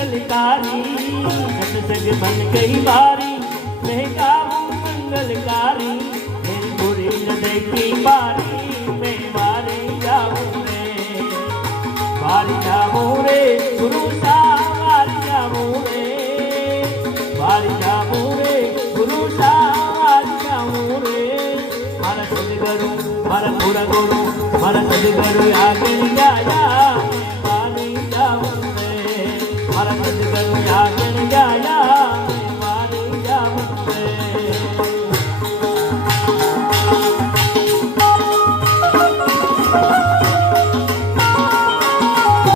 मंगलकारी, सत्संग बन गई बारी, मैं गाऊं मंगलकारी, मेरी बुरी हृदय की बारी, मैं मारे जाऊं रे, मारी जाऊं रे, गुरु सा मारी जाऊं रे, मारी जाऊं रे, गुरु सा मारी जाऊं रे, मारा सदगुरु मारा पूरा गुरु मारा सदगुरु आगे जाया, मारी जाऊं रे, मारा सदगुरु आगे जाया,